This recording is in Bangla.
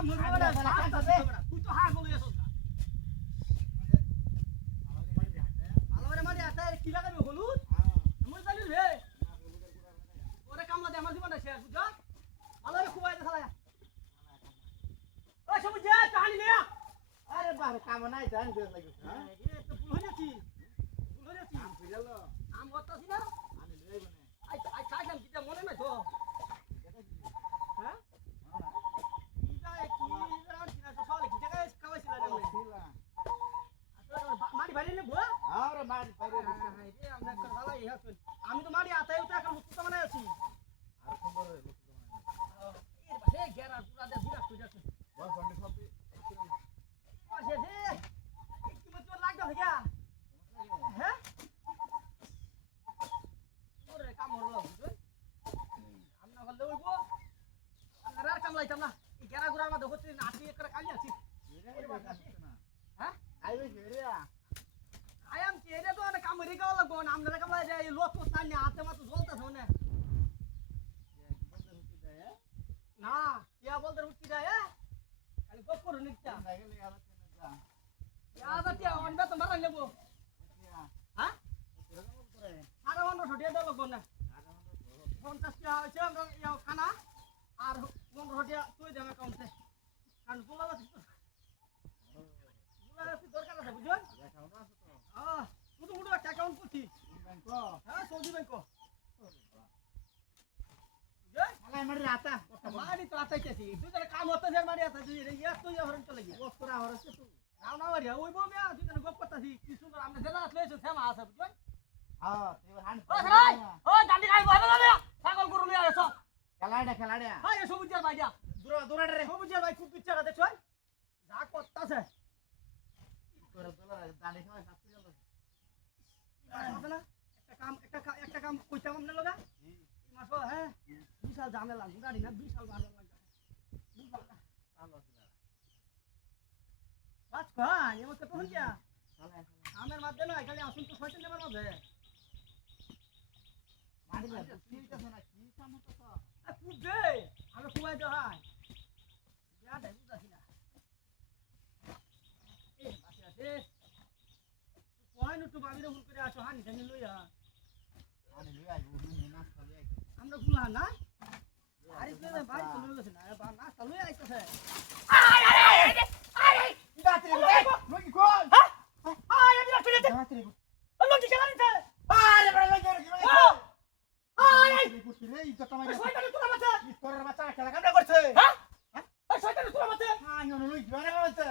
তুই তো হার বলে আসছ আলারে মানে আতা কি লাগাবি হলুদ আমার জানি রে ওরে কামলা দে আমার জীবনটা শেষ বুঝছ আলারে খুবাই দে শালা ওই সবুজ যা কাহানি নে আরে বাবা কাম নাই জান দে লাগি হ্যাঁ এ তো ভুল হয়ে যাচ্ছি আম ফিরাল আম করতাছি না আমি লই বনে আই খাইলাম কিটা মনে নাই তো হ্যাঁ ইটা কি রাউন্ড কিনা তো সকালে কি জায়গায় খাওয়াইছিল রে ছিলা মাটি বাইরে নে বুয়া আরে মারি বাইরে রে আমরা কর ভালো ইহা শুন আমি তো মাটি আতাই তো এখন মুক্ত মানে আছি আর সুন্দর লোক এর পাশে গেরা পুরা দে বুড়া কই যাচ্ছে বল সন্ডে সব পাশে দে একটু মত লাগদা থেকে হ্যাঁ ওরে কাম হলো বুঝুন আমরা হলে হইবো আর কাম লাইতাম না এই গেরা গুড়ার মধ্যে হচ্ছে নাতি একটা কালি আছি হ্যাঁ আইবে ফেরিয়া আয়াম কি এটা তো অনেক কাম রে গাও লাগবো না আমরা কাম লাই যায় লোক তো তাই না হাতে মাত্র জ্বলতাছে না না ইয়া বলতে উঠি যায় খালি গপ করু নিকটা ইয়াদা তিয়া অনবে তো মারা নেবো হ্যাঁ আরে অন্য ছোটিয়া দাও লাগবো না 50 টাকা হইছে আমরা ইয়া খানা আর 15 টাকা তুই দে অ্যাকাউন্টে কারণ বুলালা দরকার আছে বুঝুন শুধু শুধু একটা অ্যাকাউন্ট করছি হ্যাঁ সৌদি ব্যাংক আলাই মারি রাতা মারি তো আতাইতেছি তুই তাহলে কাম হতে যার মারি আতা তুই ইয়া তুই হরন চলে গিয়ে বস করা হরছে তুই নাও না মারি ওই বউ মিয়া তুই তাহলে গপ করতাছি কি সুন্দর আমরা জেলা লইছো থেমা আছে বুঝুন হ্যাঁ তুই হান ও সরাই ও ডান্ডি খাই বইবে না ছাগল গরু লিয়া এসো খেলাড়া হ্যাঁ এ সবুজের ভাই দিয়া দূরা রে সবুজের ভাই খুব পিচ্ছাটা দেখছো যা করতাছে তোরা দাঁড়ি সময় সাথে গেল হবে না একটা কাম কইতাম আমনে লগা এই মাসো হ্যাঁ বিশাল ঝামেলা গুড়াড়ি না বিশাল ঝামেলা লাগে ভালো ছিল বাস কই এমন তো কোন যা চলে আমের মধ্যে না খালি আসুন তো শয়তান নেবার মধ্যে মারি না কি হইতাছে না কি কাম হইতাছে আ খুব দে আমি খুয়াই দে হাই ইয়া দে বুঝাছি না এ বাসি আছে কই নটু বাবিরে ফোন করে আসো হানি জানি লইয়া আরে লই আইবো নি না চলে আইছে আমরা গুলা না আরে তুই ভাই তো লই গেছ না বা না চালু আইতাছে আরে দাঁতরে লই কোন আরে বিরাট তুই দে দাঁতরে লোক কি জানিস আরে বড় লই কি আরে কুটি রে ইজ্জত মাইরা শয়তান তোরা মাথা তোর বাচ্চা খেলা কামড়া করছে হ্যাঁ শয়তান তোরা মাথা হ্যাঁ ইনো লই কি মানে বলছে